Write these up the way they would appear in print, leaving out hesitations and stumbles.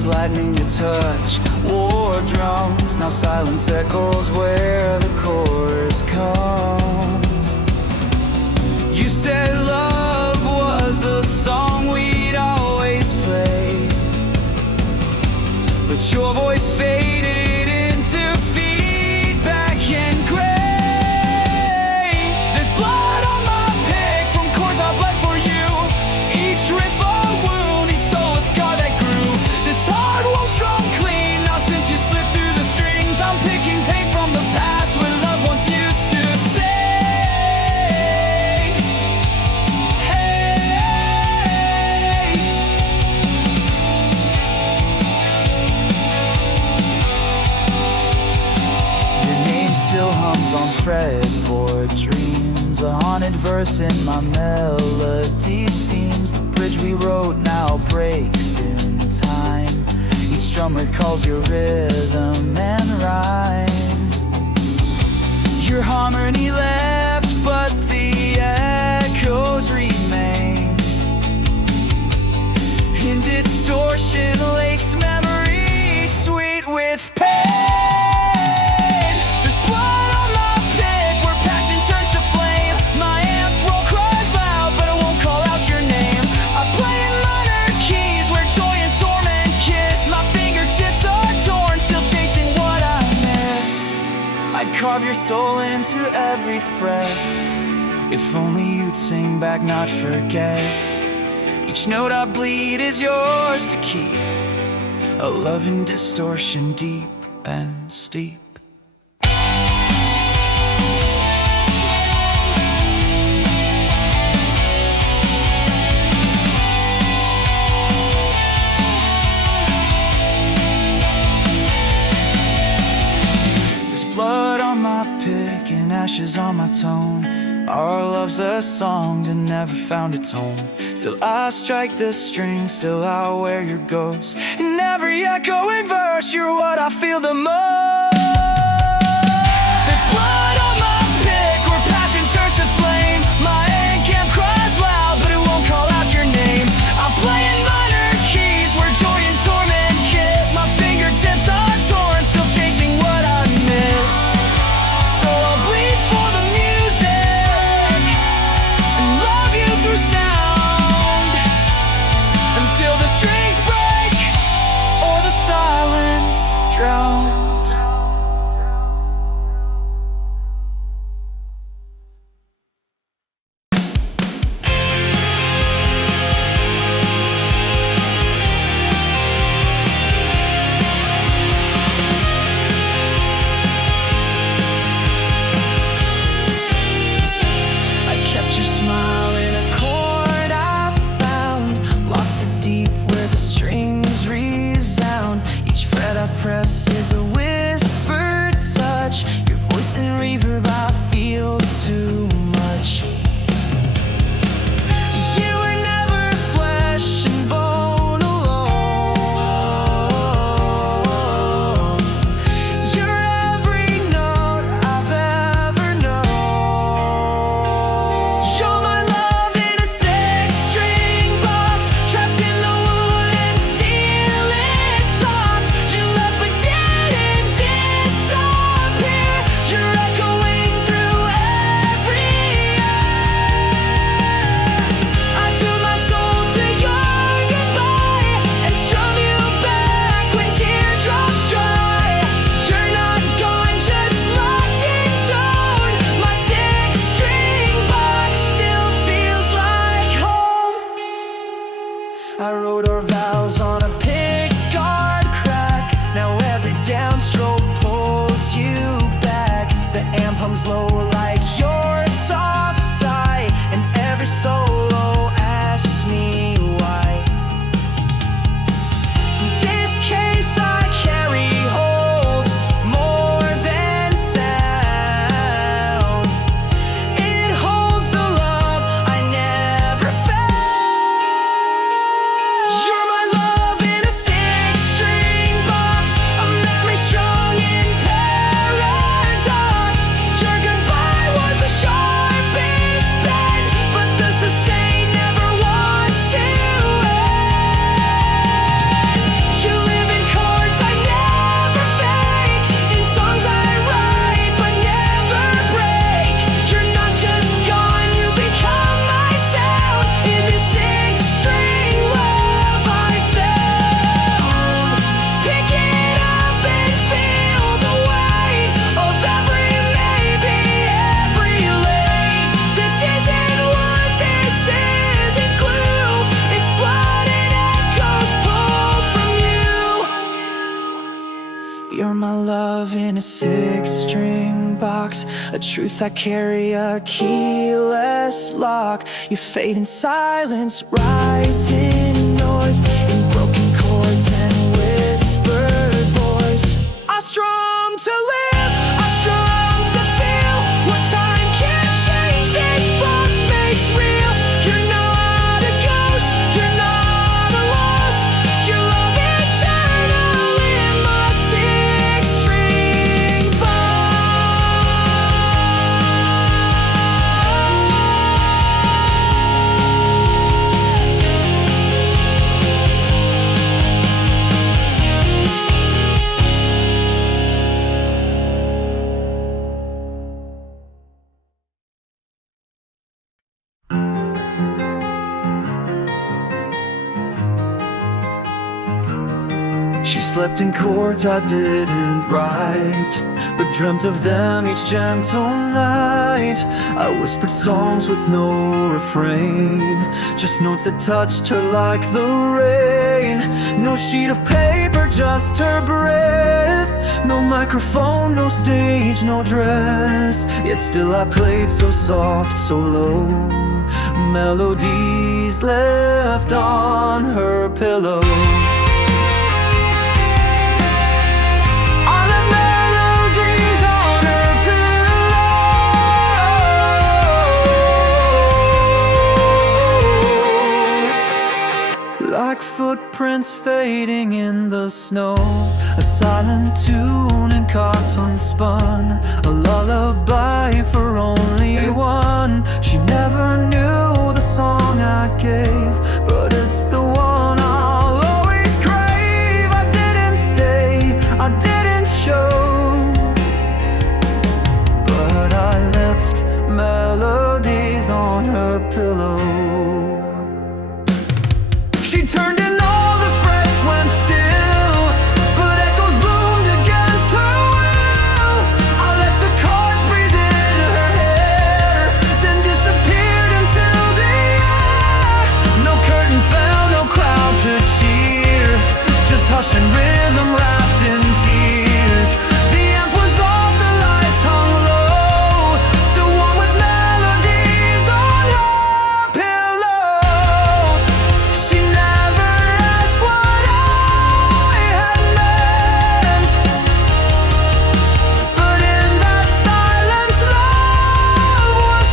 was lightning you touch, war drums. Now silence echoes where the chorus comes. You said love was a song we'd always play, but your voice faded into feedback and gray. There's blood on my pick from chords I bled for you. Each riff a wound, each soul a scar that grew. This heart won't drum clean, not since you slipped through the strings. I'm picking pain from the past where loved ones used to say, hey. Your name still hums on fretboard dreams. A haunted verse in my melody seems. The bridge we wrote now breaks in time. Each drummer calls your rhythm and rhyme. Your harmony left, but the echoes remain. In distortion, lace memory, sweet with pain. There's blood on my pick where passion turns to flame. My amp roll cries loud, but it won't call out your name. I play in minor keys where joy and torment kiss. My fingertips are torn, still chasing what I miss. I'd carve your soul into every fret. If only you'd sing back, not forget. Each note I bleed is yours to keep. A love in distortion, deep and steep. There's blood on my pick and ashes on my tone. Our love's a song that never found its home. Still I strike the strings, still I wear your ghost. In every echoing verse, you're what I feel the most. There's blood on my pick where passion turns to flame. My amp cries loud, but it won't call out your name. I'm playing minor keys where joy and torment kiss. My fingertips are torn, still chasing what I miss. So I'll bleed for the music and love you through sound until the strings break or the silence drowns. a six-string box, a truth I carry, a keyless lock. You fade in silence, rise in noise, in broken chords and whispered voice. I strum to live, I strum to feel what time can't change. This box makes real. You're not a ghost, you're not a loss. Your love eternal in my six-string She slept in chords I didn't write, but dreamt of them each gentle night. I whispered songs with no refrain, just notes that touched her like the rain. No sheet of paper, just her breath. No microphone, no stage, no dress. Yet still I played so soft, so low. Melodies left on her pillow. Like footprints fading in the snow, a silent tune in carton spun, a lullaby for only one. She never knew the song I gave, but it's the one I'll always crave. I didn't stay, I didn't show, but I left melodies on her pillow. She turned in all the frets, went still, but echoes bloomed against her will. I let the chords breathe in her hair, then disappeared into the air. No curtain fell, no crowd to cheer, just hush and rhythm wrapped in tears. The amp was off, the lights hung low, still warm with melodies on her pillow. She never asked what I had meant, but in that silence love was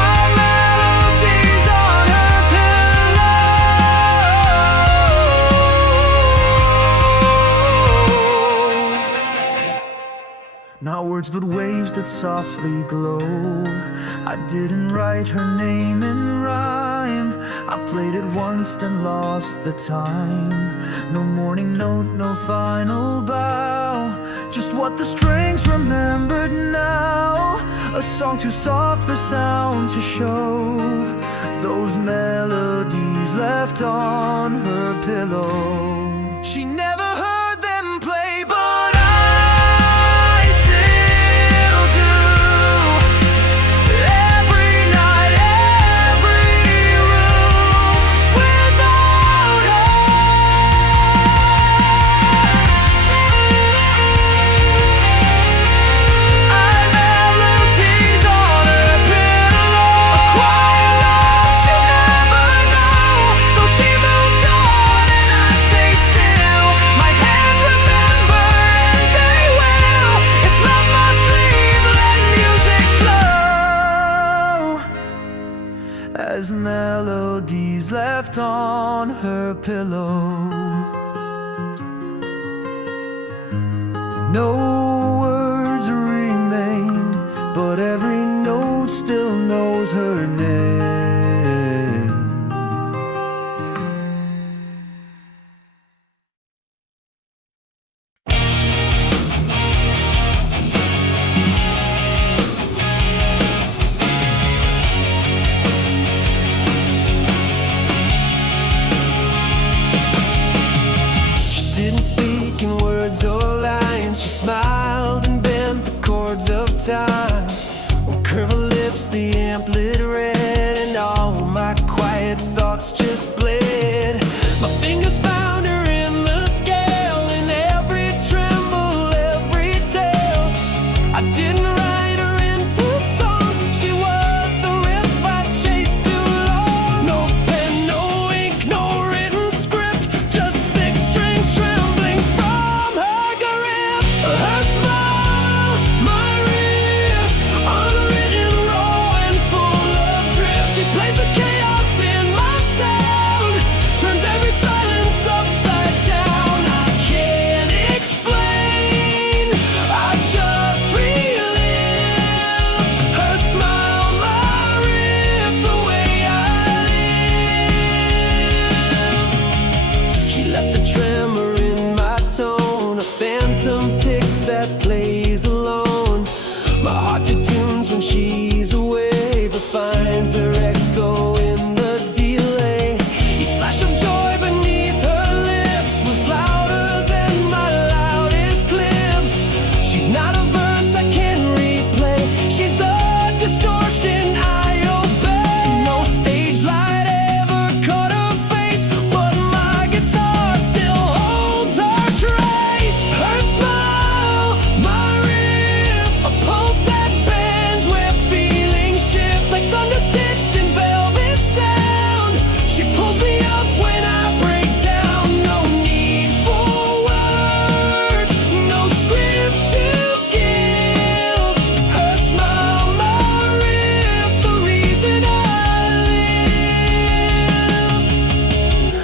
our melodies on her pillow. Not words but waves that softly glow. I didn't write her name in rhyme, I played it once then lost the time. No morning note, no final bow, just what the strings remembered now. A song too soft for sound to show, those melodies left on her pillow. She never heard them play, but I still do. Every night, every room without her. Our melodies on her pillow. A quiet love she'll never know, though she moved on and I stayed still. My hands remember and they will. If love must leave, let music flow. As melodies left on her pillow. No words remain, but every note still knows her name. She didn't speak in words or lines, she smiled and bent the chords of time. On curved lips the amp lit red, and all my quiet thoughts just bled. My fingers didn't write her into song. She was the riff I chased too long. No pen, no ink, no written script, just six strings trembling from her grip. Her smile, my riff, unwritten, raw and full of drift. She plays the chaos in my sound, turns every silence upside down. I can't explain, I just relive her smile, my riff, the way I live. She left a tremor in my tone, a phantom pick that plays alone. My heart detunes when she's away, but finds her echo in the delay. Each flash of joy beneath her lips was louder than my loudest clips. She's not a verse I can replay, she's the distortion I obey. No stage light ever caught her face, but my guitar still holds her trace. Her smile, my riff, a pulse that bends where feelings shift, like thunder stitched in velvet sound. She pulls me up when I break down. No need for words, no script to give. Her smile, my riff, the reason I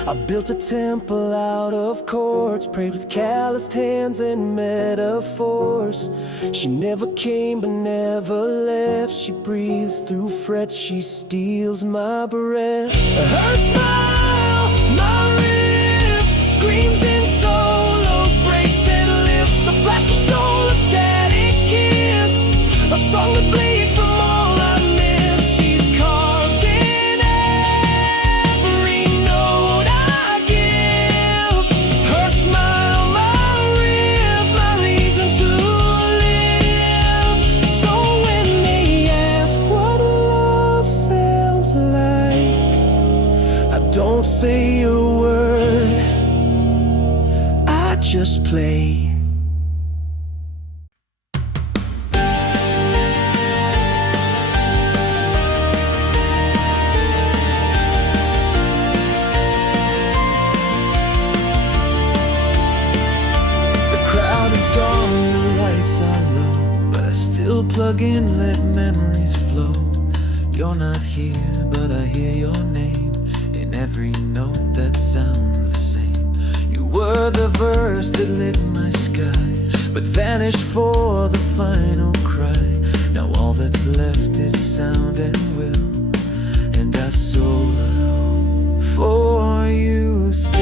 live. I built a temple out of chords, prayed with calloused hands and metaphors. She never came but never left. She breathes through frets, she steals my breath. Her smile, my riff, screams in solos, breaks then lifts. A flash of soul, a static kiss, a song that bleeds from all I miss. She's carved in every note I give. Her smile, my riff, my reason to live. So when they ask what love sounds like, I don't say a word, I just play. The crowd is gone, the lights are low, but I still plug in, let memories flow. You're not here, but I hear your name in every note that sounds the same. You were the verse that lit my sky, but vanished for the final cry. Now all that's left is sound and will, and I solo for you still.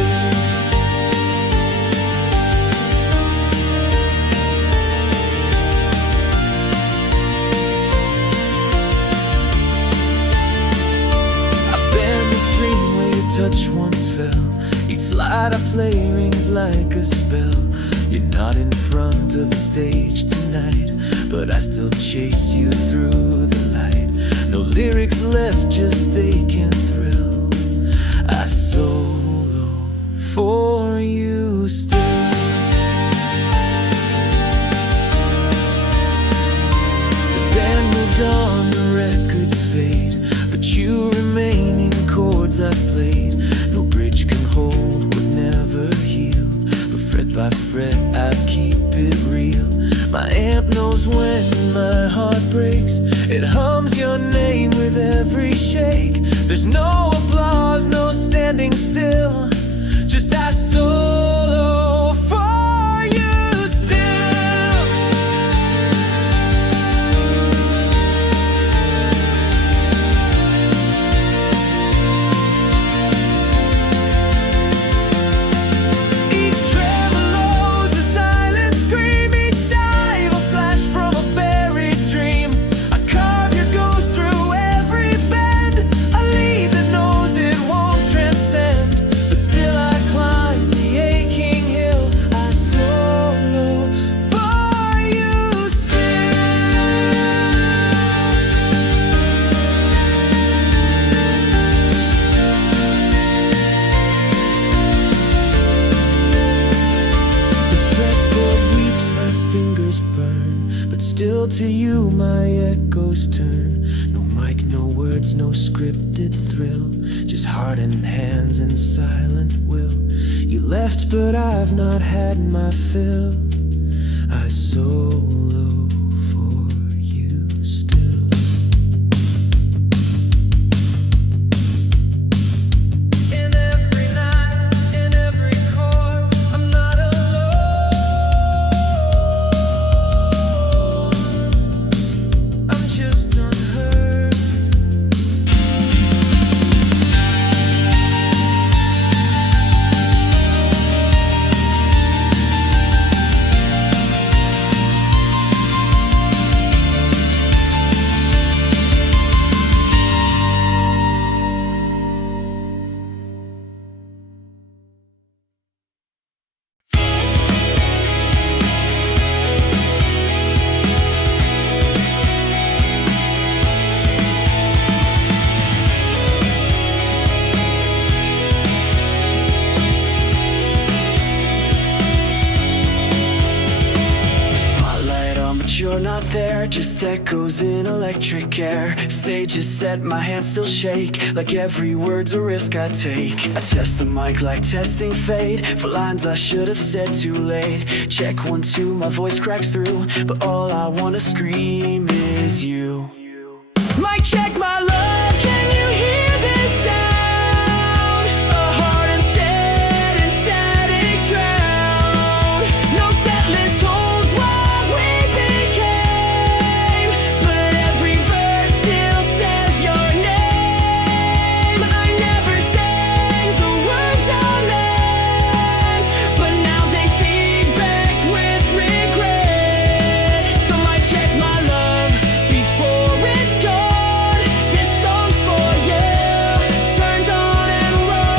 Stream where your touch once fell. Each slide I play rings like a spell. You're not in front of the stage tonight, but I still chase you through the light. No lyrics left, just ache and thrill. I solo for you still. The band moved on, the records fade, but you remain in chords I've played. No bridge can hold what never healed, but fret by fret I keep it real. My amp knows when my heart breaks, it hums your name with every shake. There's no applause, no standing still, just I solo for you still. Each tremolo's a silent scream, each dive a flash from a buried dream. I carve your ghost through every bend, a lead that knows it won't transcend, but still still to you my echoes turn. No mic, no words, no scripted thrill, just heart and hands and silent will. You left but I've not had my fill. I solo for you still. In every night, in every chord, I'm not alone. I'm just unheard. You're not there, just echoes in electric air. Stage is set, my hands still shake, like every word's a risk I take. I test the mic like testing fade, for lines I should have said too late. Check 1, 2, my voice cracks through, but all I wanna scream is you. Mic check, my love, can you hear this sound? A heart unsaid and static drown. No set list holds what we became, but every verse still says your name. I never sang the words I meant, but now they feed back with regret. So mic check, my love, before it's gone. This song's for you, turned on and wrong.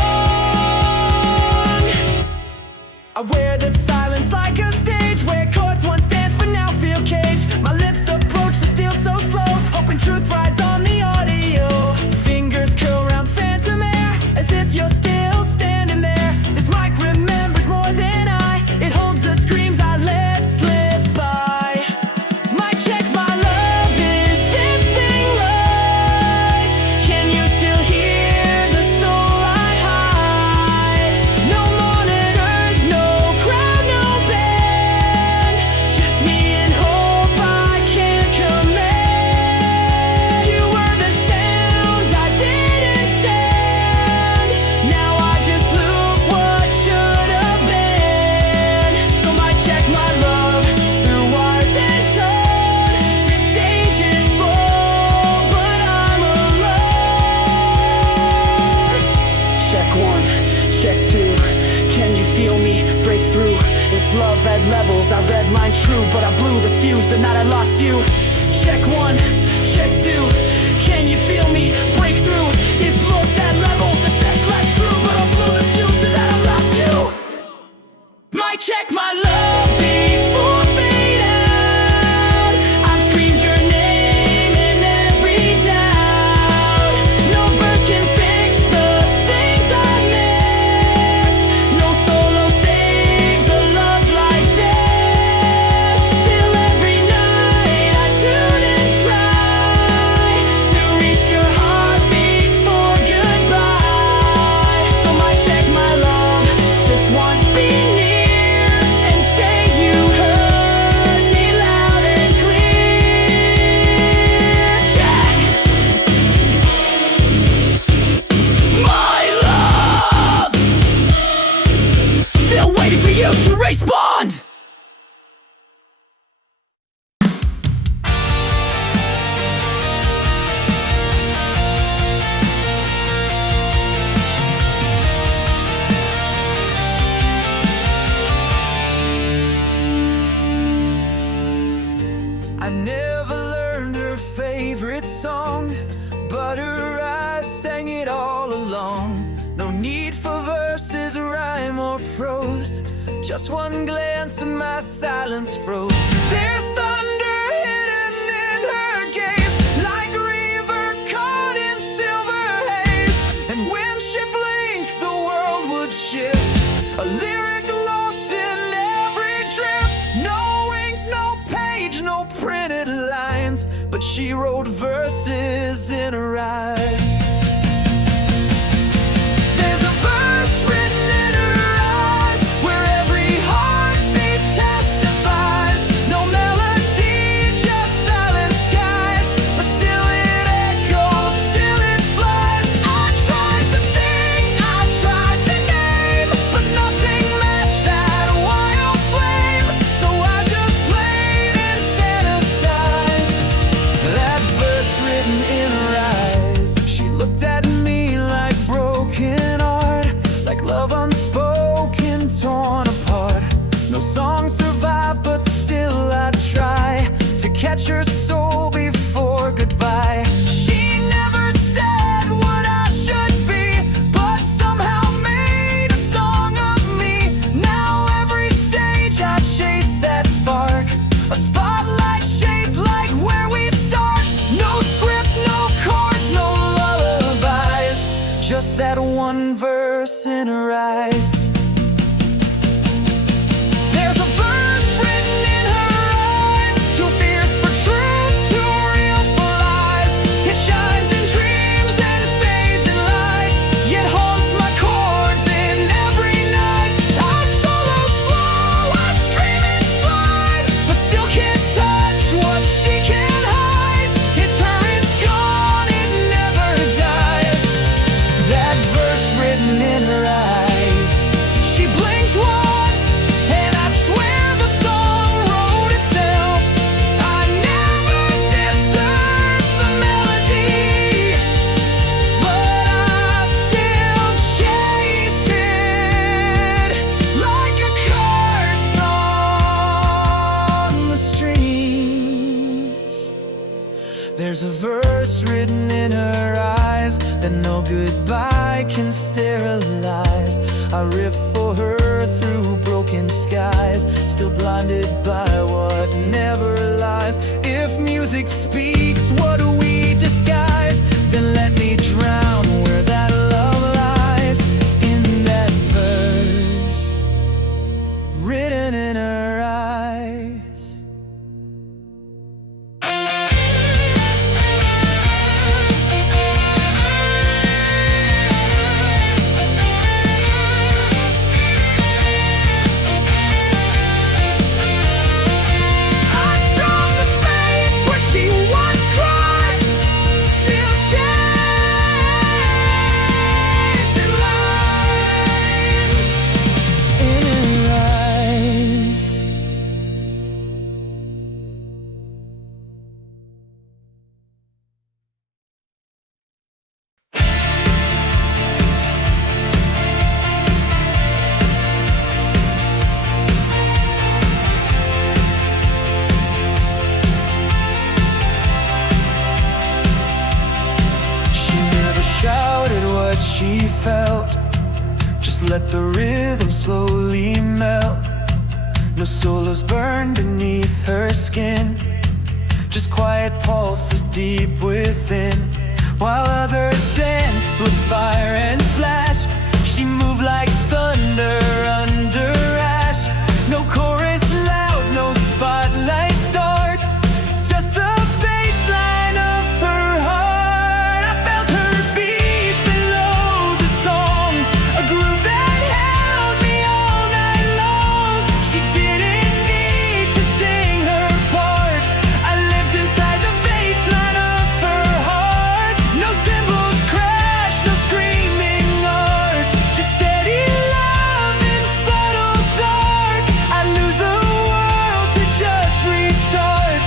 I wear the silence like a stage, where chords once danced but now feel caged. My lips approach the steel so slow, hoping truth rides on the audio. Fingers curl around phantom air, as if you're still standing there. This mic remembers more than I, it holds the screams I let slip by. Mic check, my love, is this thing live? Can you still hear the soul I hide? No monitors, no crowd, no band, just me and hope I can't command. You were the sound I didn't send, now I just loop what should have been. So mic check, my love, through wires and tone. This stage is full, but I'm alone. Check 1, check 2, can you feel me break through? If love had levels, I redlined true, but I blew the fuse the night I lost you. Check 1, check 2, can you feel me break through? If love had levels, it felt like true, but I blew the fuse the night I lost you. Mic check, my love, before fade out. I've screamed your name in every doubt. No verse can fix the things I missed. No solo saves a love like this. Still every night I tune and try to reach your heart before goodbye. So mic check, my love, just once be near and say you heard me loud and clear. Check, my love, still waiting for you to respond. I never learned her favorite song, but her eyes sang it all along. No need for verses, rhyme or prose, just one glance and my silence froze. There's thunder hidden in her gaze, like a river caught in silver haze. And when she blinked, the world would shift, a lyric lost in every drift. No ink, no page, no printed but she wrote verses in her eyes. There's a verse written in her eyes, where every heartbeat testifies. No melody, just silent skies, but still it echoes, still it flies. I tried to sing, I tried to name, but nothing matched that wild flame. So I just played and fantasized that verse written in her eyes. She looked at me like broken art, like love unspoken, torn apart. No song survived, but still I try to catch her soul before goodbye. She never said what I should be, but somehow made a song of me. Now every stage I chase that spark, a spotlight shaped like where we start. No script, no chords, no lullabies, just that one verse in her eyes. There's a verse written in her eyes, too fierce for truth, too real for lies. It shines in dreams and fades in light, yet haunts my chords in every night. I solo slow, I scream and slide, but still can't touch what she can hide. It's her, it's gone, it never dies. That verse written in her eyes. She blinked once, and I swear the song wrote itself. I never deserved the melody, but I still chase it like a curse on the strings. There's a verse written in her eyes that no goodbye can sterilize. I riff for her through broken skies, still blinded by what never lies. If music speaks, what do we disguise? Then let me drown where that love lies, in that verse written in her eyes. I strum the space where she once cried, still chasing lines in her eyes. She never shouted what she felt, just let the rhythm slowly melt. No solos burned beneath her skin, just quiet pulses deep within. While others danced with fire and flash, she moved like thunder under ash. No chorus loud, no spotlight start, just the baseline of her heart. I felt her beat below the song, a groove that held me all night long. She didn't need to sing her part, I lived inside the baseline of her heart. No cymbals crash, no screaming art, just steady love in subtle dark. I lose the world to just restart,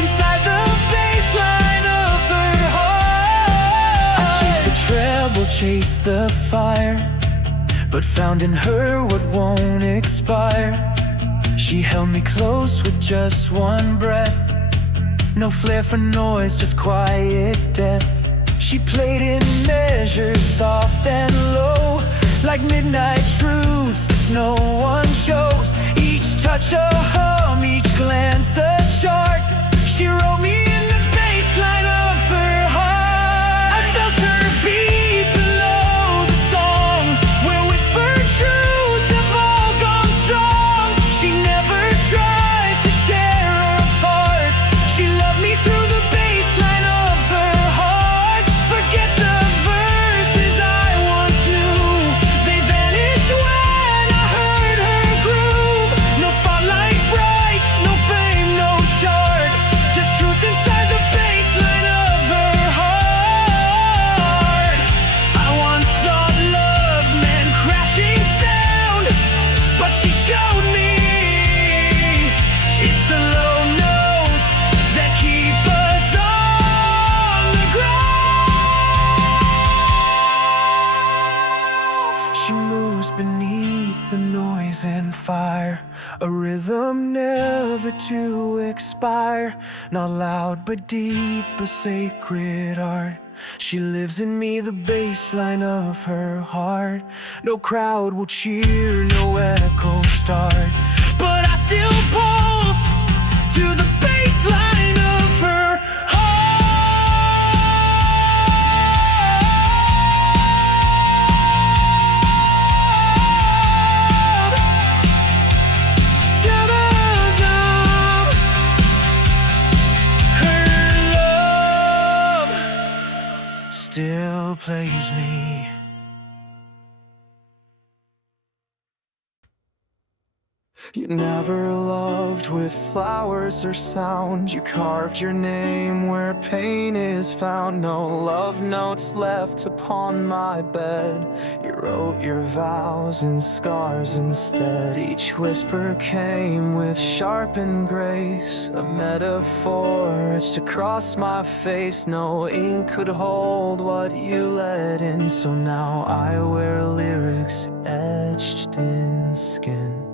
inside the baseline of her heart. I chased the treble, chased the fire, but found in her what won't expire. She held me close with just one breath, no flair for noise, just quiet depth. She played in measures soft and low, like midnight truths that no one shows. Each touch a hum, each glance a chart. She wrote me in the baseline of her heart. I felt her beat below the song, where whispered truths have all gone strong. She never tried to tear her apart, she loved me through the bass A rhythm never to expire, not loud but deep, a sacred art. She lives in me, the baseline of her heart. No crowd will cheer, no echo start, but I still pulse to the baseline of her heart. Still plays me. You never loved with flowers or sound. You carved your name where pain is found. No love notes left upon my bed. You wrote your vows in scars instead. Each whisper came with sharpened grace, a metaphor etched across my face. No ink could hold what you let in, so now I wear lyrics etched in skin.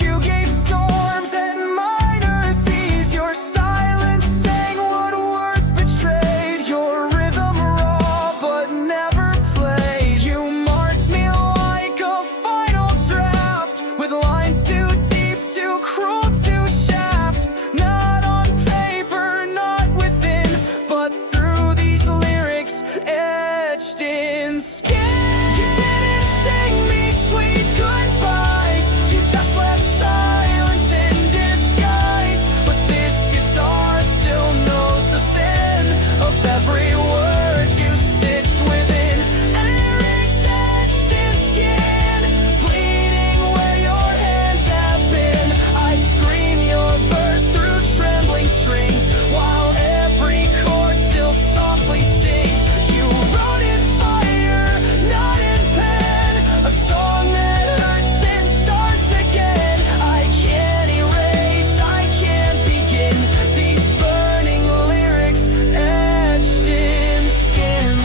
You gave storms and minor seas. Your silence sang what words betrayed. Your rhythm raw but never played. You marked me like a final draft, with lines too deep, too cruel to shaft. Not on paper, not within, but through these lyrics etched in skin. You didn't sing me sweet goodbyes, you just left silence in disguise. But this guitar still knows the sin of every word you stitched within. Lyrics etched in skin, bleeding where your hands have been. I scream your verse through trembling strings, while every chord still softly stings. You wrote in fire, not in pen, a song that hurts then starts again. I can't erase, I can't begin these burning lyrics etched in skin.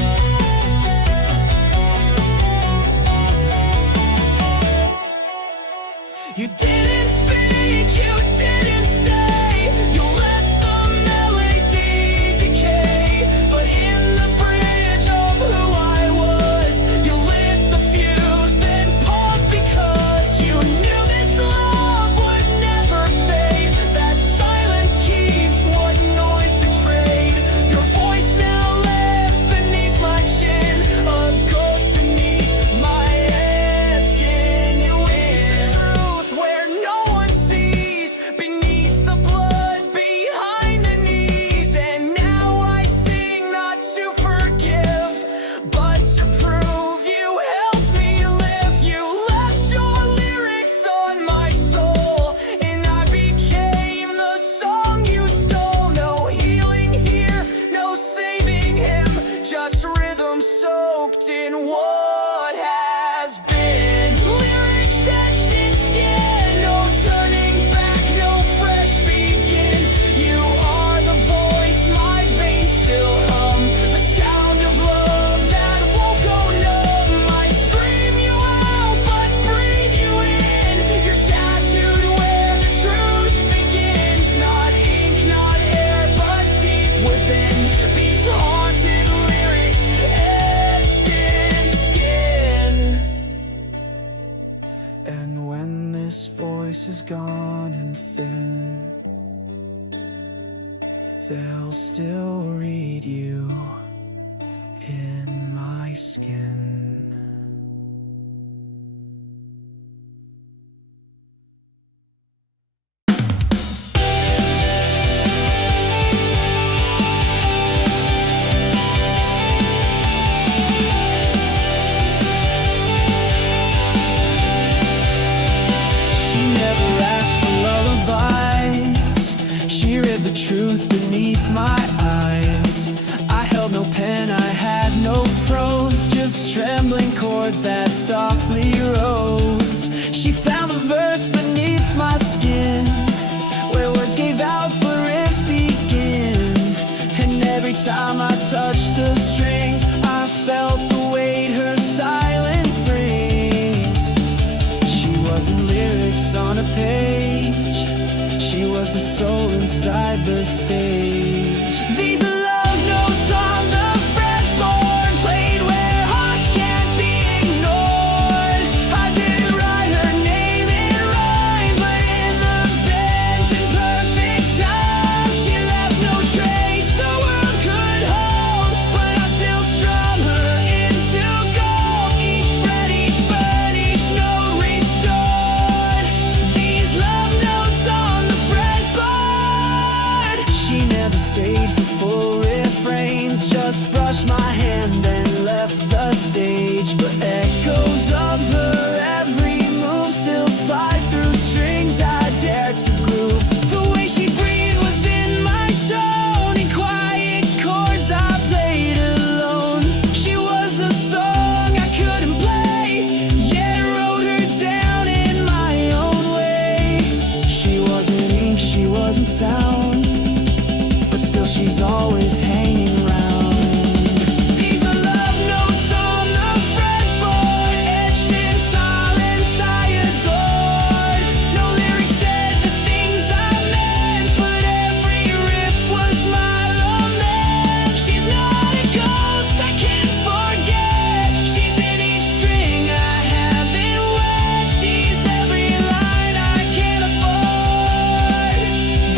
You didn't speak, you didn't stay. You let the melody decay, but in the bridge of who I was, you lit the fuse, then paused because you knew this love would never fade. That silence keeps what noise betrayed. Your voice now lives beneath my chin, a ghost beneath my edge skin. You is the truth where no one sees, beneath the blood, behind the knees. And now I sing not to forgive, but to prove you helped me live. You left your lyrics on my soul, and I became the song you stole. No healing here, no saving him, just rhythm soaked in what has been. Lyrics etched in skin, no turning back, no fresh begin. You are the voice my veins still hum, the sound of love that won't go numb. I scream you out but breathe you in. You're tattooed where the truth begins. Not ink, not air, but deep within. These haunted lyrics etched in skin. And when this voice is gone and thin, they'll still read you in my skin. She never asked for lullabies, she read the truth beneath my eyes. I held no pen, I had no prose, just trembling chords chords that softly rose. She found a verse beneath my skin, where words gave out but riffs begin. And every time I touched the strings, I felt the weight her silence brings. She wasn't lyrics on a page, she was the soul inside the stage. These are love notes on the fretboard, played where hearts can't be ignored. I didn't write her name in rhyme, but in the bends in perfect time. She left no trace the world could hold, but I still strum her into gold. Each fret, each burn, each note restored. These love notes on the fretboard. She never stayed for full refrains, just brushed my hand and left the stage. But echoes of her every move still slide through strings I dare to groove. The way she breathed was in my tone, in quiet chords I played alone. She was a song I couldn't play, yet wrote her down in my own way. She wasn't ink, she wasn't sound, but still she's always hanging around. These are love notes on the fretboard, etched in silence I adored. No lyrics said the things I meant, but every riff was my lament. She's not a ghost I can't forget, she's in each string I haven't wet. She's every line I can't afford.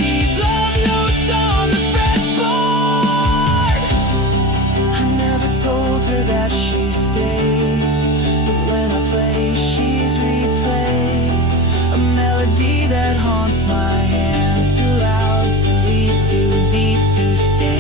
These love notes on the fretboard. I never told her that she stayed, but when I play, she's replayed. A melody that haunts my hand, too loud to leave, too deep to stay.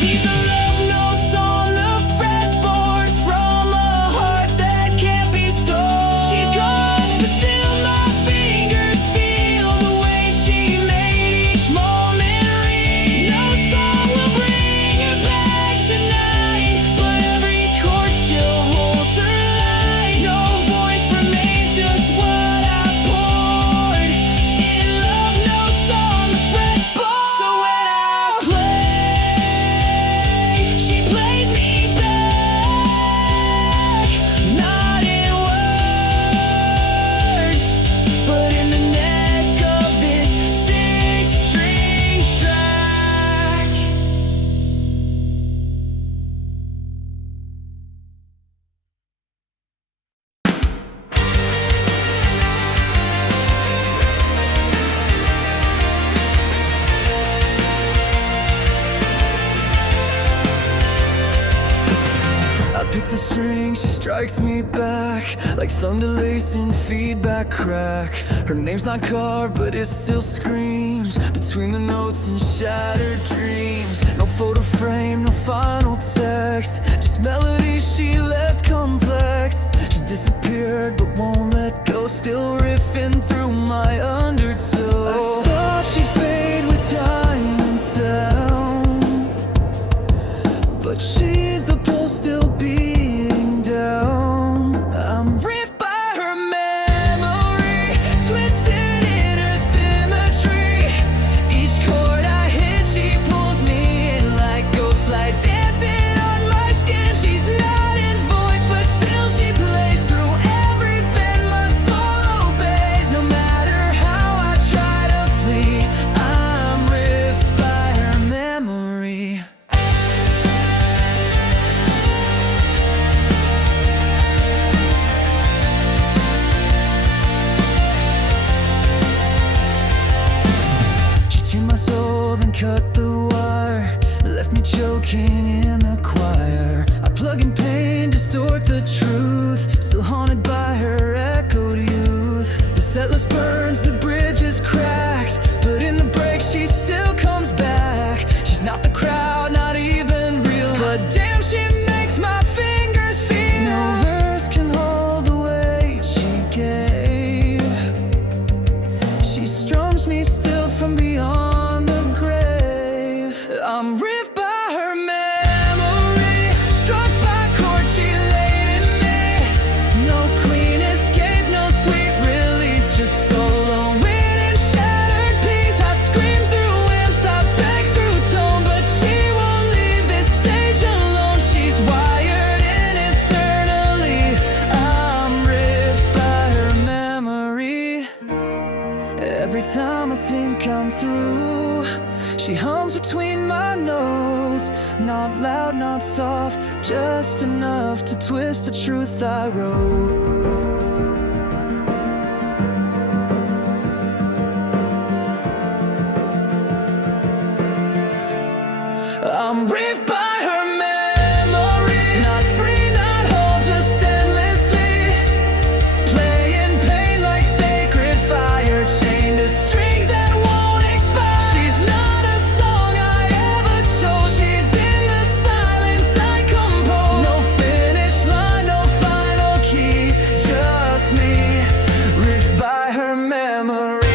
These are love notes on the fretboard, from a heart that can't be stored. She's gone, but still my fingers feel the way she made each moment real. No song will bring her back tonight, but every chord still holds her light. No voice remains, just what I poured in love notes on the fretboard. So when I play, she plays me back, not in words, but in the neck of this 6-string track. I pick the string, she strikes me back, like thunder lacing feedback crack. Her name's not carved, but it still screams between the notes and shattered dreams. No photo frame, no final text, just melodies she left complex. She disappeared but won't let go, still riffing through my undertow. I thought she'd fade with time and sound, but she's the pulse still beating down. I'm ripped by her memory, twisted in her symmetry. Each chord I hit, she pulls me in like ghost light dancing on my skin. She's not in voice, but still she plays through every bend my soul obeys. No matter how I try to flee, I'm riffed by her memory. She tuned my soul, then cut the wire, left me choking in the choir. I plug in pain, distort the truth, still haunted by her echoed youth. The setlist burns, the bridge is cracked, but in the break she still comes back. She's not the crowd, not even real, but damn, she makes my fingers feel. No verse can hold the weight she gave. She hums between my notes, not loud, not soft, just enough to twist the truth I wrote. I'm briefed by her memory, not free, not whole, just endlessly playing pain like sacred fire, chained to strings that won't expire. She's not a song I ever chose, she's in the silence I compose. No finish line, no final key, just me, riffed by her memory.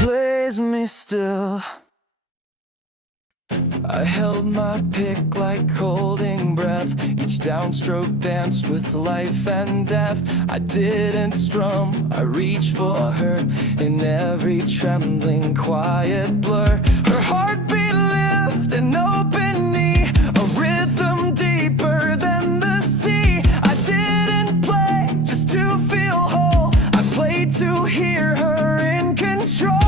Plays me still. I held my pick like holding breath. Each downstroke danced with life and death. I didn't strum, I reached for her in every trembling quiet blur. Her heartbeat lived an open knee, a rhythm deeper than the sea. I didn't play just to feel whole, I played to hear her in control.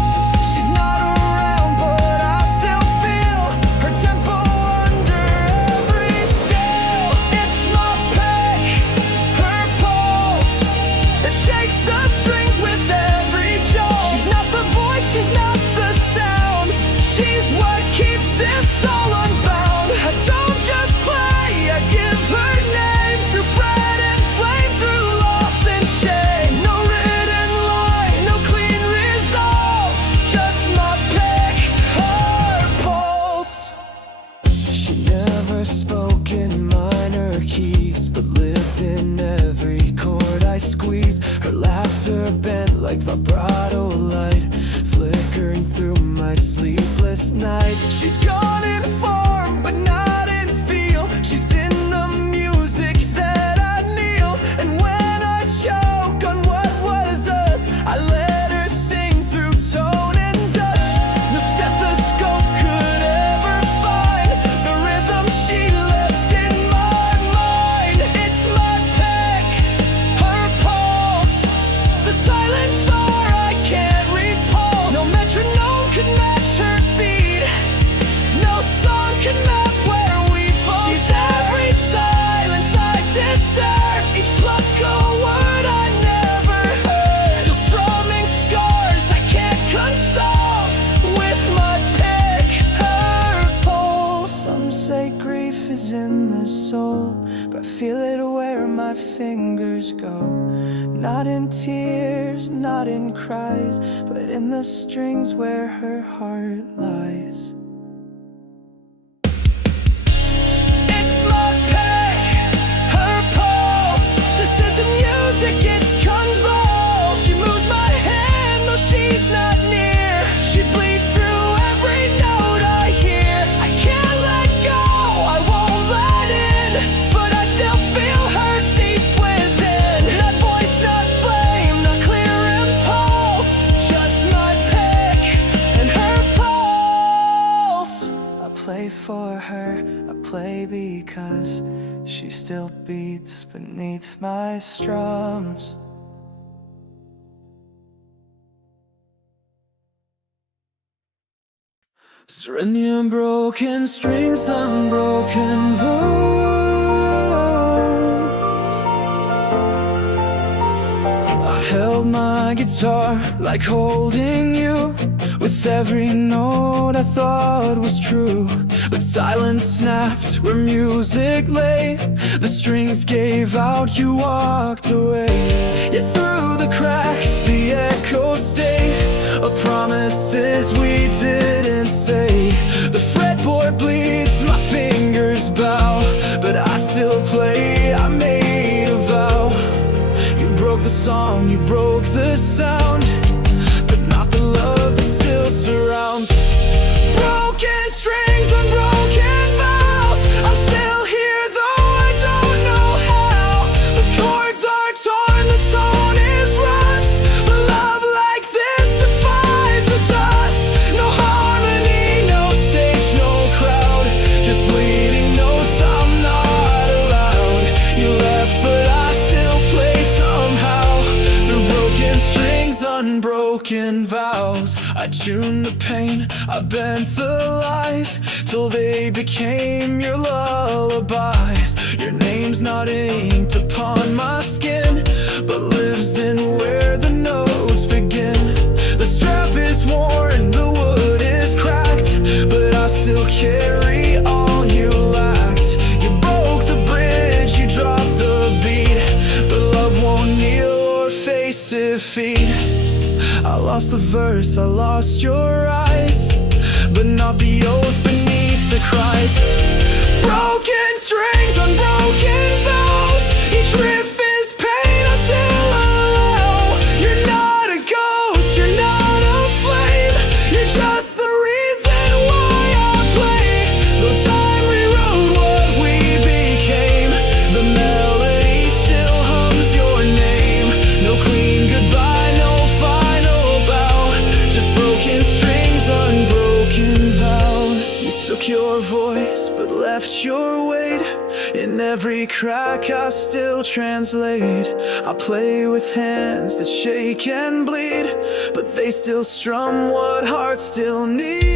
She's not around, but I still feel her tempo under every step. It's my pick, her pulse, that shakes the strings with every jolt. She's not the voice, she's not the sound, she's what keeps this soul unbound. I don't just play, I give her name, through fret and flame, through loss and shame. No written line, no clean result, just my pick, her pulse. She never spoke in minor keys, but lived in every chord I squeeze. Her laughter bent like vibrato light, flickering through my sleepless night. She's gone in form, but not in feel. She's in the music that I kneel. And when I choke on what was us, I let her sing through tone and dust. No stethoscope could ever find the rhythm she left in my mind. It's my pick, her pulse, the silent fire I can't repulse. No metronome can match her beat, no song can map where we fall. She's every silence I disturb, each pluck a word I never heard. Still strumming scars I can't consult, with my pick, her pulse. Some say grief is in the soul, but I feel it where my fingers go. Not in tears, not in cries, but in the strings where her heart lies. It's my pick, her pulse, this isn't music, it's convulse. She moves my hand though she's not near, she bleeds through every note I hear. I can't let go, I won't let in, but I still feel her deep within. Not voice, not flame, not clear impulse, just my pick and her pulse. I play for her, I play because she still beats beneath my strums. Serenium broken strings, unbroken voice. I held my guitar like holding you, with every note I thought was true. But silence snapped where music lay, the strings gave out, you walked away. Yet through the cracks the echoes stay, of promises we didn't say. The fretboard bleeds, my fingers bow, but I still play, I made a vow. You broke the song, you broke the sound, but not the love that still surrounds. Broken strings, unbroken vows, I'm still here though I don't know how. The chords are torn, the tone is rust, but love like this defies the dust. No harmony, no stage, no crowd, just bleeding notes I'm not allowed. You left I tuned the pain, I bent the lies, till they became your lullabies. Your name's not inked upon my skin, but lives in where the notes begin. The strap is worn, the wood is cracked, but I still carry all you lacked. You broke the bridge, you dropped the beat, but love won't kneel or face defeat. I lost the verse, I lost your eyes, but not the oath beneath the cries. Broken strings, unbroken vows, each riff is pain I still allow. You're not a ghost, you're not a flame, you're just the reason why I play. Though time rewrote what we became, the melody still hums your name. No clean goodbye, no final bow, just broken strings, unbroken vows. You took your voice, but left your weight. In every crack I still translate. I play with hands that shake and bleed, but they still strum what hearts still need.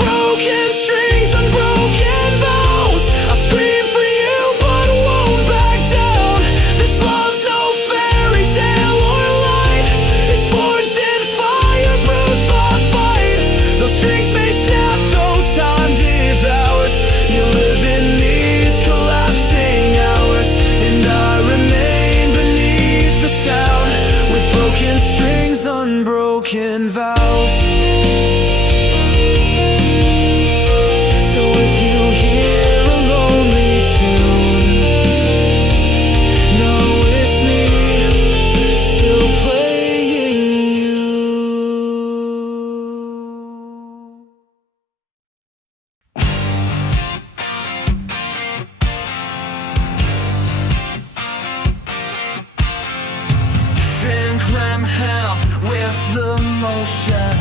Broken strings, unbroken vows, I scream for you but won't back down. This love's no fairy tale or light, it's forged in fire, bruised by fight. Those strings may snap though time devours. You live in these collapsing hours, and I remain beneath the sound, with broken strings, unbroken vows. So if you hear a lonely tune, know it's me, still playing you. Think them help with the motion.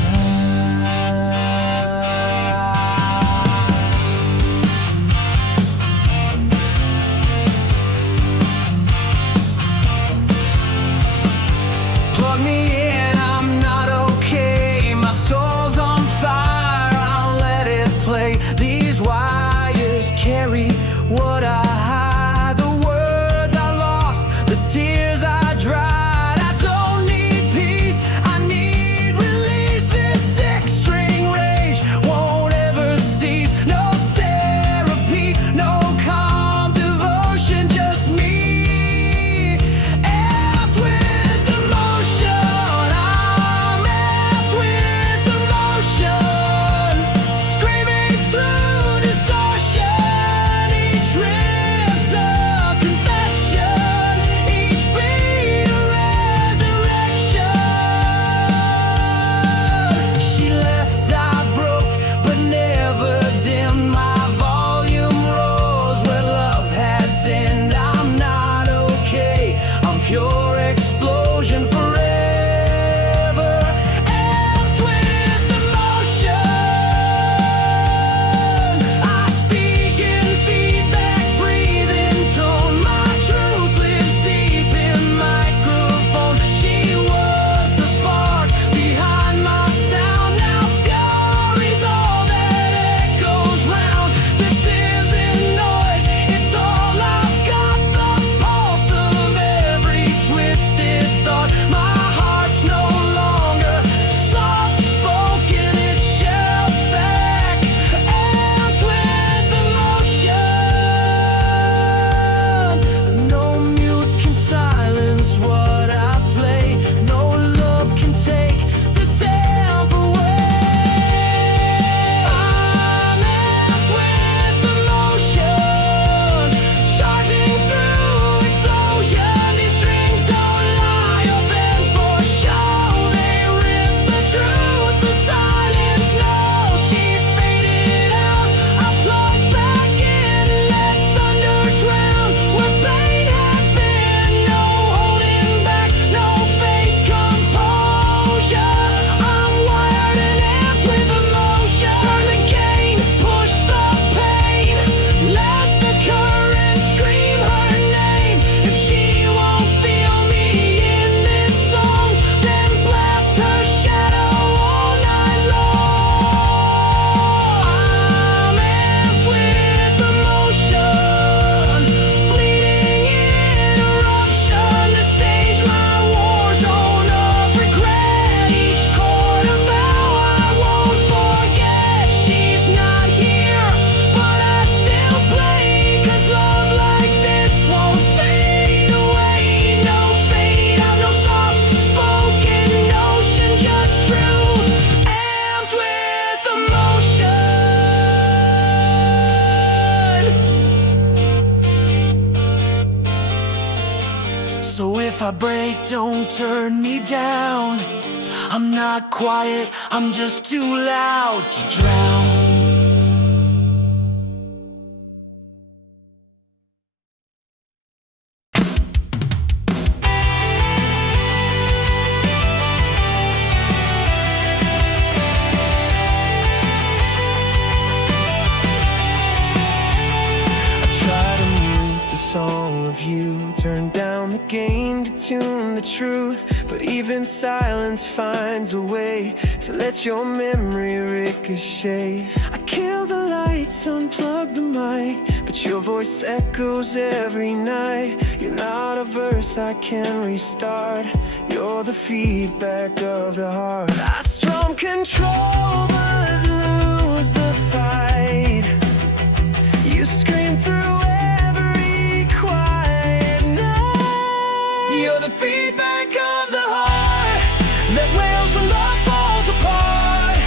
Plug me in, I'm not okay. My soul's on fire, I'll let it play. These wires carry what I hide, the words I lost, the tears I dried. I don't need peace, I need release. This six-string rage won't ever cease. No therapy, no calm devotion, just me, amped with emotion. I'm amped with emotion, screaming through distortion. Each riff if I break, don't turn me down. I'm not quiet, I'm just too loud to drown. Song of you, turn down the gain to tune the truth, but even silence finds a way to let your memory ricochet. I kill the lights, unplug the mic, but your voice echoes every night. You're not a verse I can restart, you're the feedback of the heart. I strum control but lose the fight. You scream through the feedback of the heart that wails when love falls apart.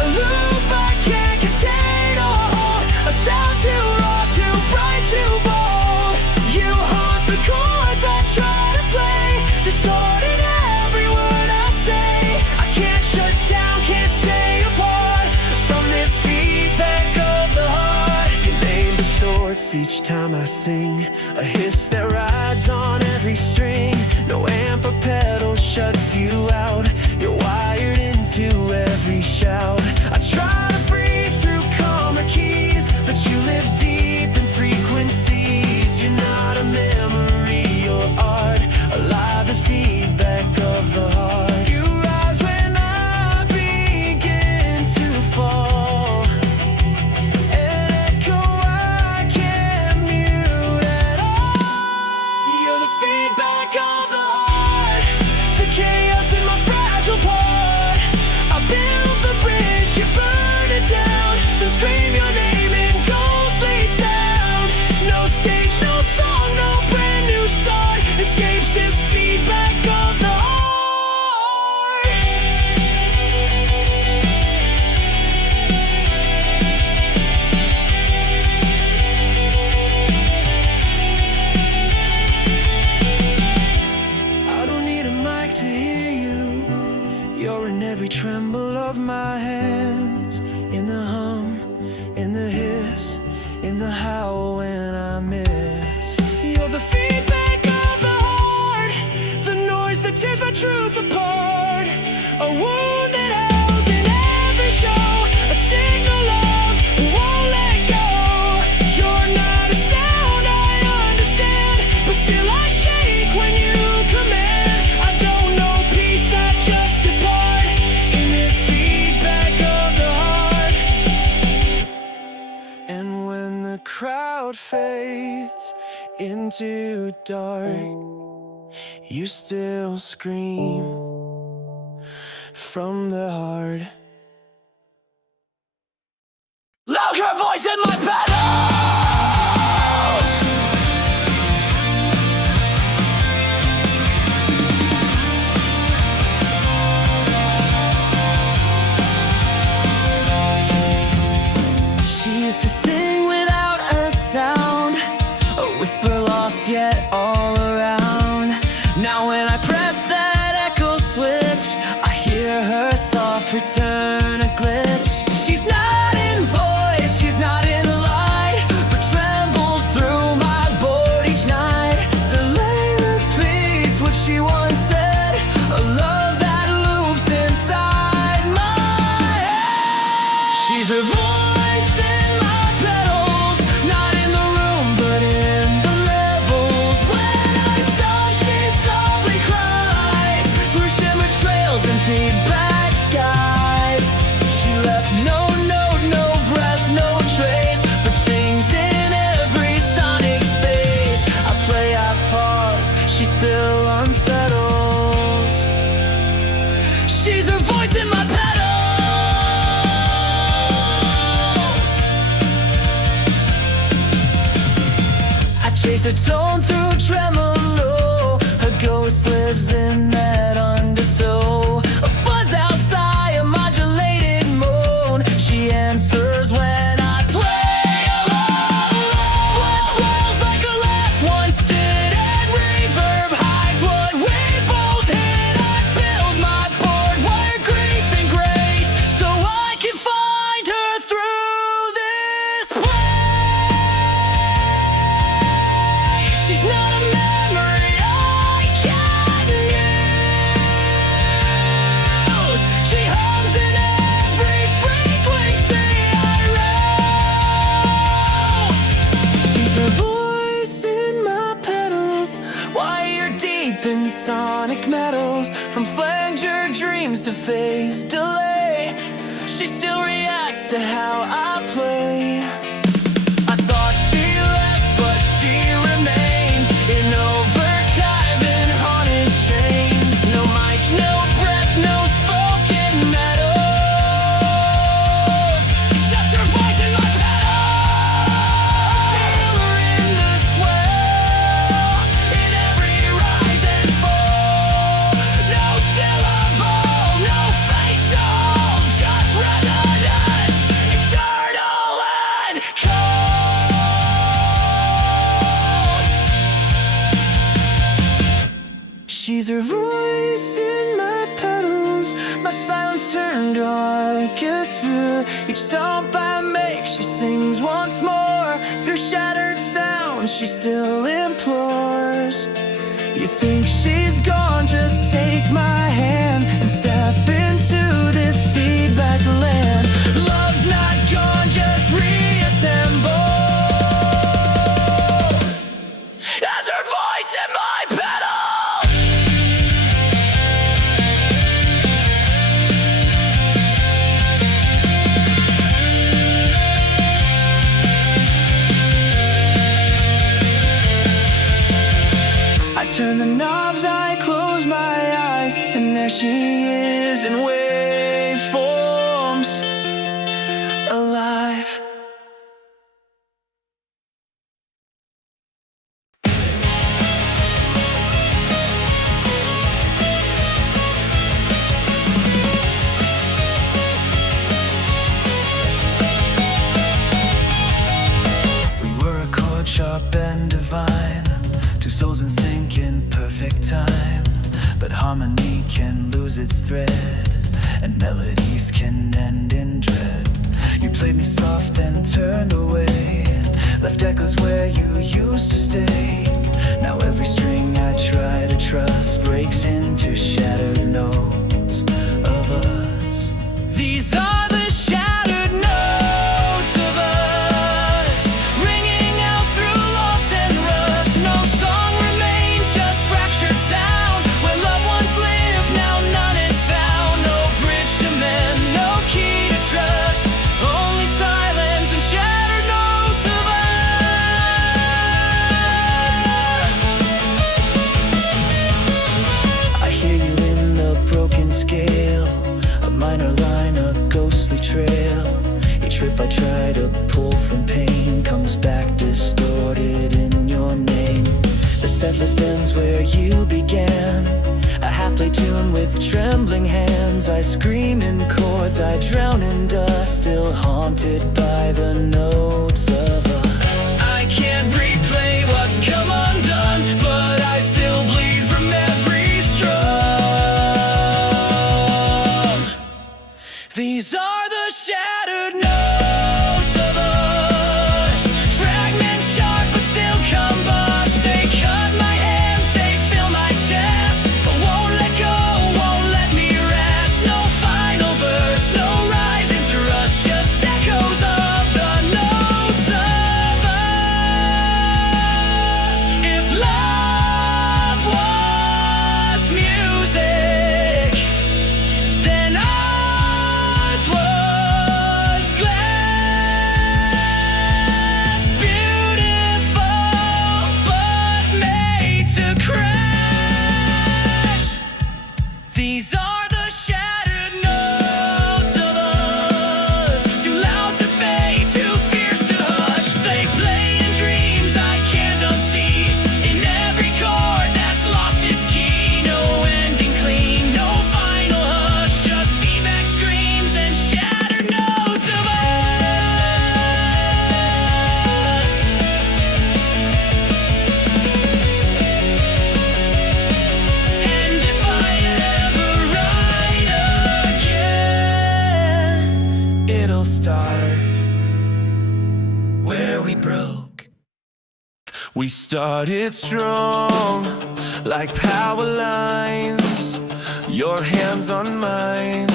A loop I can't contain or hold, a sound too raw, too bright, too bold. You haunt the chords I try to play, distorting every word I say. I can't shut down, can't stay apart from this feedback of the heart. Your name distorts each time I sing, a hiss that rides on every string. No amp or pedal shuts you out, you're wired into every shout. I try to breathe through calmer keys, but you live deep in frequencies. You're not a memory, you're art, alive as feedback of the heart. You rise when I begin to fall, an echo I can't mute at all. You're the feedback of the chaos in my fragile part. I build the bridge, you burn it down, then scream your name in ghostly sound. No stage, no song, no brand new start escapes this feedback of the heart. I don't need a mic to hear you. You're in every tremble of my hands, in the hum, in the hiss, in the howl when I miss. You're the feedback of the heart, the noise that tears my truth apart, a wound that howls in every show, a signal of won't let go. You're not a sound I understand, but still I shake when you command. I don't know peace, I just depart in this feedback of the heart. And when the crowd fades into dark, you still scream from the heart. Louder voice in my pedals! She used to sing without a sound, a whisper lost yet all around. Now when I press that echo switch, I hear her soft return a glitch. She's not in voice, she's not in light, but trembles through my board each night. Delay repeats what she once said, a love that loops inside my head. She's her voice in my pedals, not in the room but in the levels. When I stop, she softly cries through shimmer trails and feedback skies. She left no note, no breath, no trace, but sings in every sonic space. I play, I pause, she still unsettles. She's her voice in my pedals. I chase her tone through tremolo, her ghost lives in that undertow. A fuzz outside, a modulated moan, she answers when I play alone. Sweat swells like a laugh once did, and reverb hides what to face delay. She still reacts to how I play. I thought she left, but she remains in overdrive and haunted chains. No mic, no breath, no spoken medals, just her voice in my pedal. I feel her in the swell, in every rise and fall. No syllable, no face to hold, just resonance, eternal and cold. She's her voice in my pedals, my silence turned orchestra. Each stomp I make, she sings once more. Through shattered sound, she still implores. You think she's gone, just take my hand and step into this feedback land. Love's not gone, just reassemble. As her voice in my pedals. I turn the knobs, I close my eyes, and there she is in waveforms, alive. We were a chord sharp and divine, two souls in sync in perfect time. But harmony can lose its thread, and melodies can end in dread. You played me soft then turned away, left echoes where you used to stay. Now every string I try to trust breaks into shattered notes of us. These are the shattered notes of us, ringing out through loss and rust. No song remains, just fractured sound. Where loved ones live, now none is found. No bridge to mend, no key to trust, only silence and shattered notes of us. I hear you in the broken scale, a minor line, a ghostly trail. Each riff I try to pull from pain comes back distorted in your name. The set list ends where you began, a half-played tune with trembling hands. I scream in chords, I drown in dust, still haunted by the notes of us. I can't replay what's come undone, but I still bleed from every strum. These are the shattered notes of us, fragments sharp but still combust. They cut my hands, they fill my chest, but won't let go, won't let me rest. No final verse, no rising through us, just echoes of the notes of us. If love was music, then ours was glass, beautiful but made to crash. These are the shattered notes of us, too loud to fade, too fierce to hush. They play in dreams I can't unsee, in every chord that's lost its key. No ending clean, no final hush, just feedback screams and shattered notes of us. And if I ever write again, it'll start where we broke. We started strong, like power lines, your hands on mine,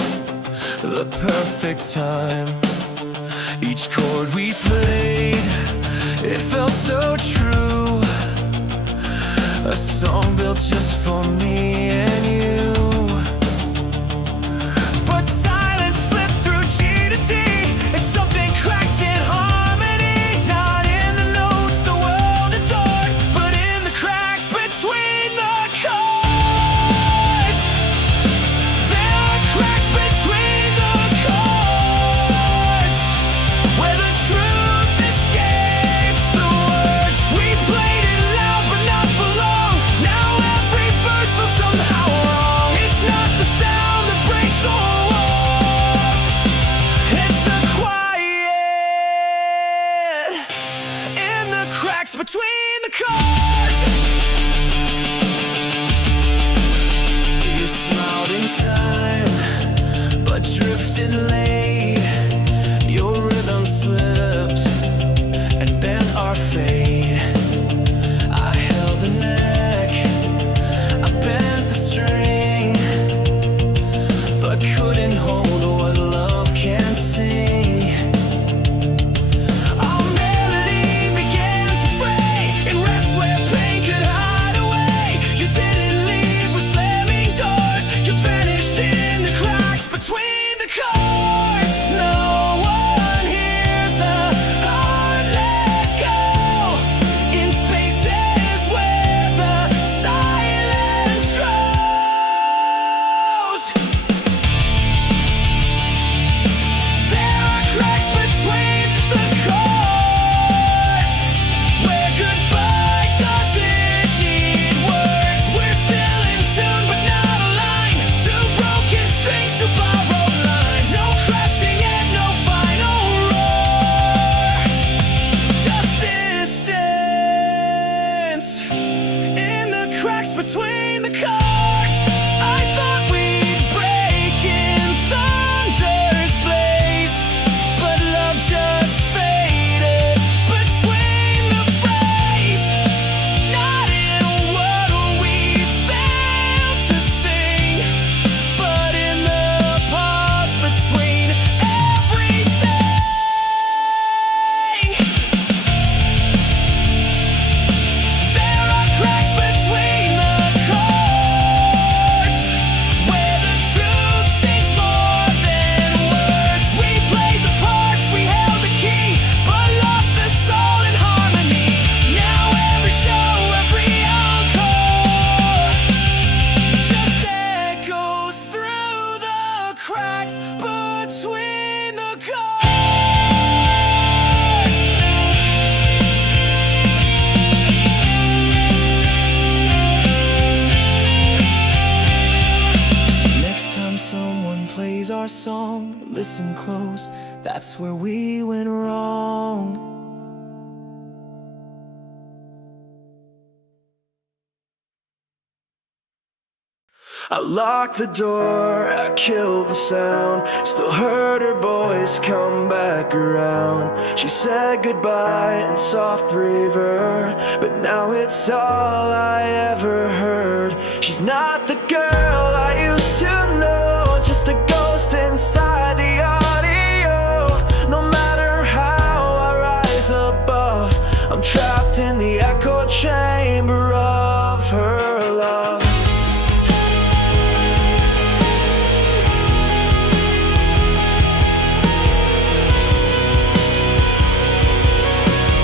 the perfect time. Each chord we played, it felt so true, a song built just for me and you. cracks between the chords. You smiled in time, but drifted late. Your rhythm slipped and bent our fate. I held the neck, I bent the string, but couldn't hold what love can sing. Our melody began to fray in rest where pain could hide away. You didn't leave with slamming doors, you vanished in the cracks between the chords. No one hears a heart let go in spaces where the silence grows. There are cracks between the chords where goodbye doesn't need words. We're still in tune but not aligned. Two broken strings, two borrowed lines. No crashing and no final roar, just distance in the cracks between the chords. I thought we'd break in thunder's blaze, but love just faded between the phrase. Not in what we failed to sing, but in the pause between everything. There are cracks between the chords where the truth sings more than words. We played the parts, we held the key, but lost the soul in harmony. Now every show, every encore just echoes through the cracks between the chords. So next time someone plays our song, listen close, that's where we went wrong. I locked the door, I killed the sound. Still heard her voice come back around. She said goodbye in soft reverb, but now it's all I ever heard. She's not the girl I used to know, just a ghost inside the audio. No matter how I rise above, I'm trapped in the echo chamber of her love.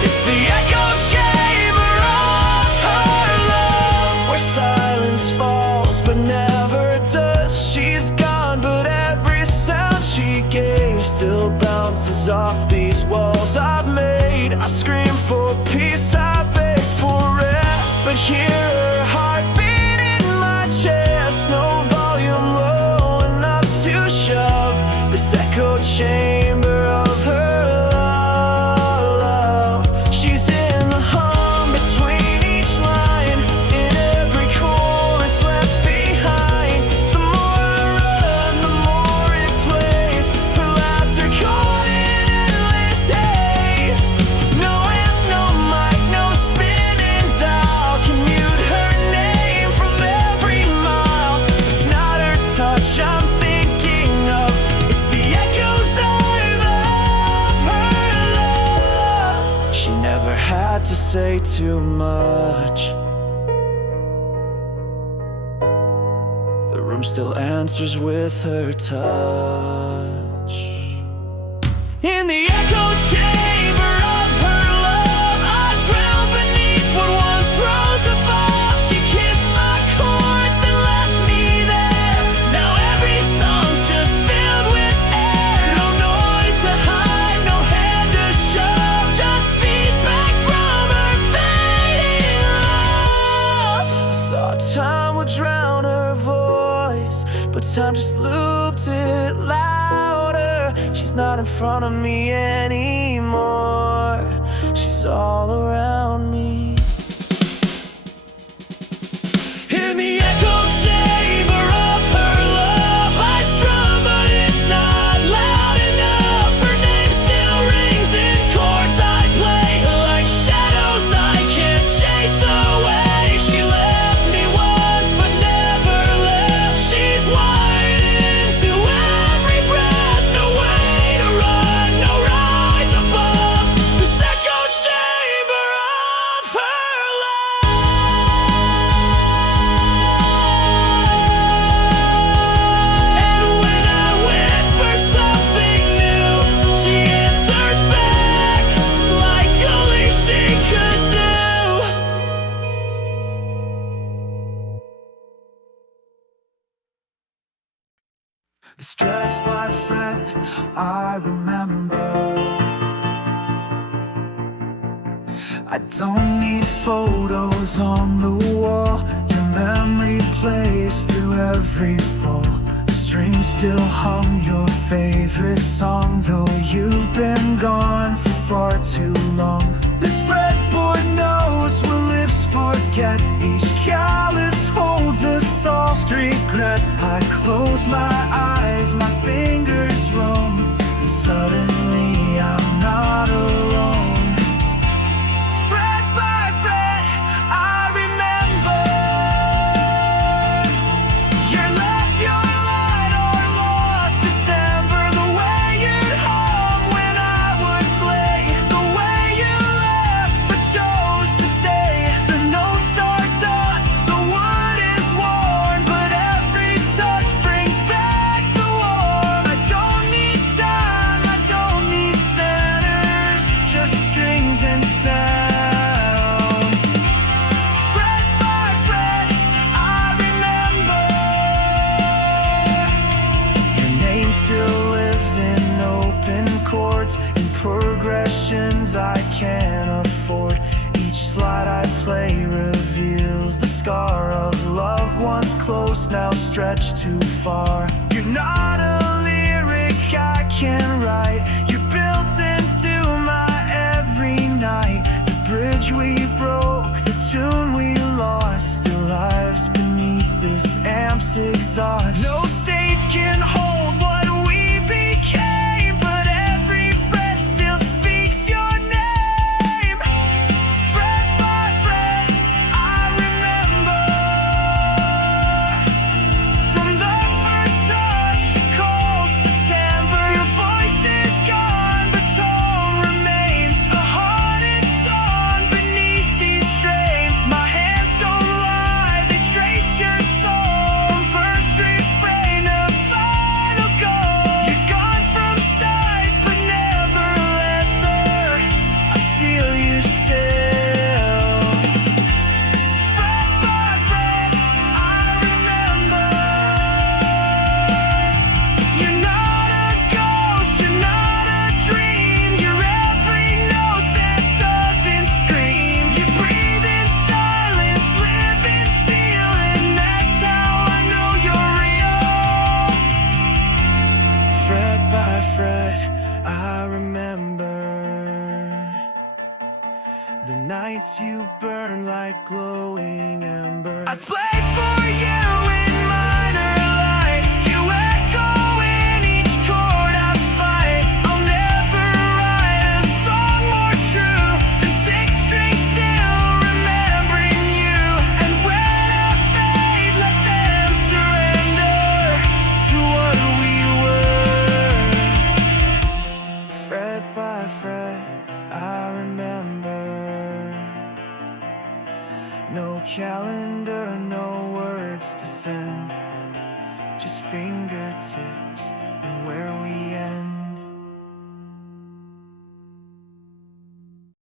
It's the echo chamber of her love, where silence falls but never does. She's gone, but every sound she gave still bounces off these walls I've made. I scream for peace, I beg for rest, but hear her heartbeat in my chest. No volume low enough to shove this echo chamber of her love. She's in the hum between each line, in every chorus left behind. The more I run, the more it plays, her laughter caught in endless haze. No amp, no mic, no spinning dial can mute her name from every mile. It's not her touch I'm thinking of, it's the echoes I love her love. She never had to say too much. The room still answers with her touch. In the echo chamber of her love, I drown beneath what once rose above. She kissed my chords, then left me there. Now every song's just filled with air. No noise to hide, no hand to shove, just feedback from her fading love. I thought time would drown her voice, but time just looped it louder. She's not in front of me anymore, she's all around The stress by fret, I remember. I don't need photos on the wall. Your memory plays through every fall. The strings still hum your favorite song, though you've been gone for far too long. This fretboard knows what lips forget. Each callus holds a soft regret. I close my eyes, my fingers roam, and suddenly I'm not alone. And progressions I can't afford. Each slide I play reveals the scar of love once close, now stretched too far. You're not a lyric I can write. You're built into my every night. The bridge we broke, the tune we lost, still lives beneath this amp's exhaust. No stage can hold what we became. I remember the nights you burn like glowing embers. I play for you in minor light. You echo in each chord I fight. I'll never write a song more true than six strings still remembering you. And when I fade, let them surrender to what we were. Fret by fret, I remember. No calendar, no words to send, just fingertips and where we end.